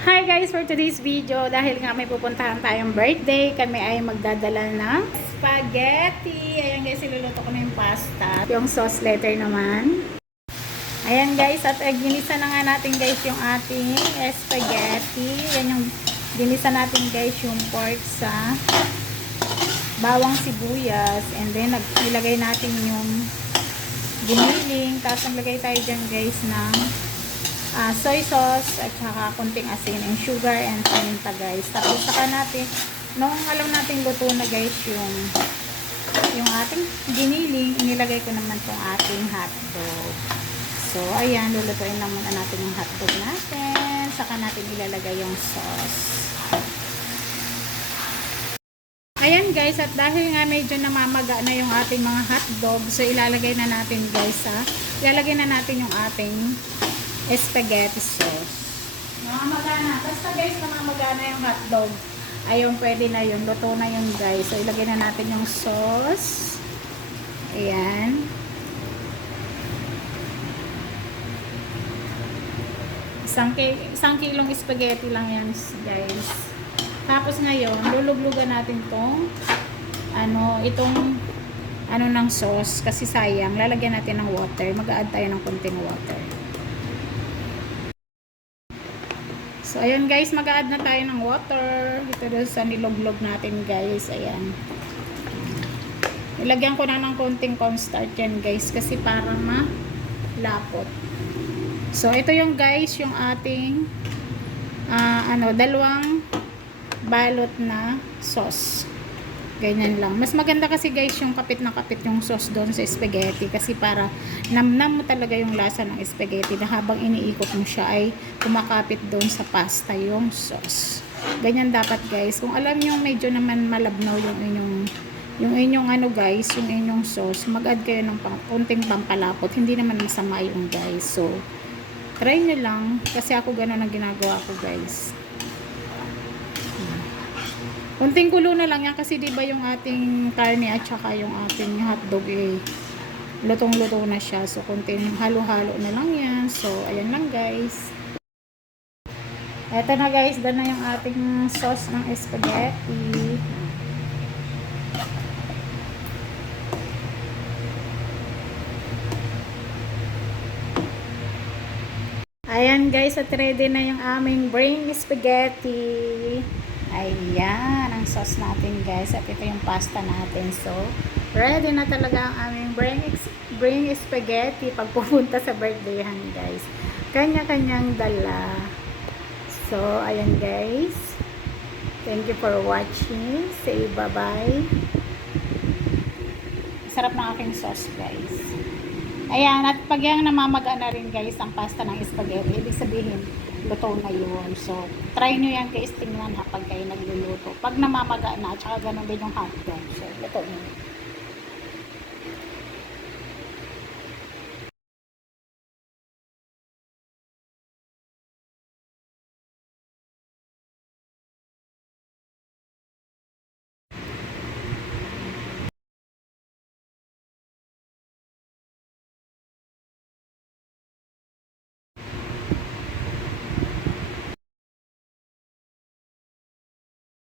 Hi guys, for today's video, dahil nga may pupuntahan tayong birthday, kami ay magdadala ng spaghetti. Ayan guys, iluluto ko na yung pasta. Yung sauce letter naman. Ayan guys, at ginisa na nga natin guys yung ating spaghetti. Yan yung ginisa natin guys yung pork sa bawang sibuyas. And then, ilagay natin yung giniling. Tapos, naglagay tayo dyan guys ng soy sauce at saka konting asin and sugar and paminta guys. Tapos saka natin, nung alam natin luto na guys yung ating giniling, inilagay ko naman tong ating hotdog. So ayan, lulutuin lang muna natin yung hotdog natin. Saka natin ilalagay yung sauce. Ayan guys, at dahil nga medyo namamaga na yung ating mga hotdog, so ilalagay na natin guys ilalagay na natin yung ating spaghetti sauce. Namamaga na. Basta guys, namamaga na yung hotdog. Ayun, pwede na yun. Luto na yun guys. So, ilagay na natin yung sauce. Ayan. Isang kilong spaghetti lang yan guys. Tapos ngayon, luluglugan natin tong ng sauce. Kasi sayang. Lalagyan natin ng water. Mag-a-add tayo ng konting water. So, ayan guys, mag-a-add na tayo ng water. Ito doon sa niluglog natin guys. Ayan. Ilagyan ko na ng konting cornstarch yan guys. Kasi para malapot. So, ito yung guys, yung ating dalawang balot na sauce. Ganyan lang. Mas maganda kasi guys yung kapit na kapit yung sauce doon sa spaghetti kasi para namnam mo talaga yung lasa ng spaghetti na habang iniikot mo siya ay kumakapit doon sa pasta yung sauce. Ganyan dapat guys. Kung alam nyo medyo naman malabnaw yung inyong guys, yung inyong sauce, mag-add kayo ng konting pampalapot. Hindi naman masama yung guys. So, try nyo lang kasi ako ganun ang ginagawa ko guys. Kunting kulo na lang yan kasi diba yung ating karne at saka yung ating hotdog lutong-luto na siya. So, kunting halo-halo na lang yan. So, ayan lang guys. Eto na guys, dyan na yung ating sauce ng spaghetti. Ayan guys, at ready na yung aming brain spaghetti. Ayan, ang sauce natin guys. At ito yung pasta natin. So, ready na talaga ang aming brain spaghetti pag pupunta sa birthdayhan guys. Kanya-kanyang dala. So, ayan guys. Thank you for watching. Say bye-bye. Sarap ng aking sauce guys. Ayan, at pag yung namamaga na rin guys ang pasta ng spaghetti, ibig sabihin luto na yun. So, try nyo yan guys, tingnan ha pag kayo nagluluto. Pag namamaga na, at saka ganun din yung hotdog. So, luto nyo.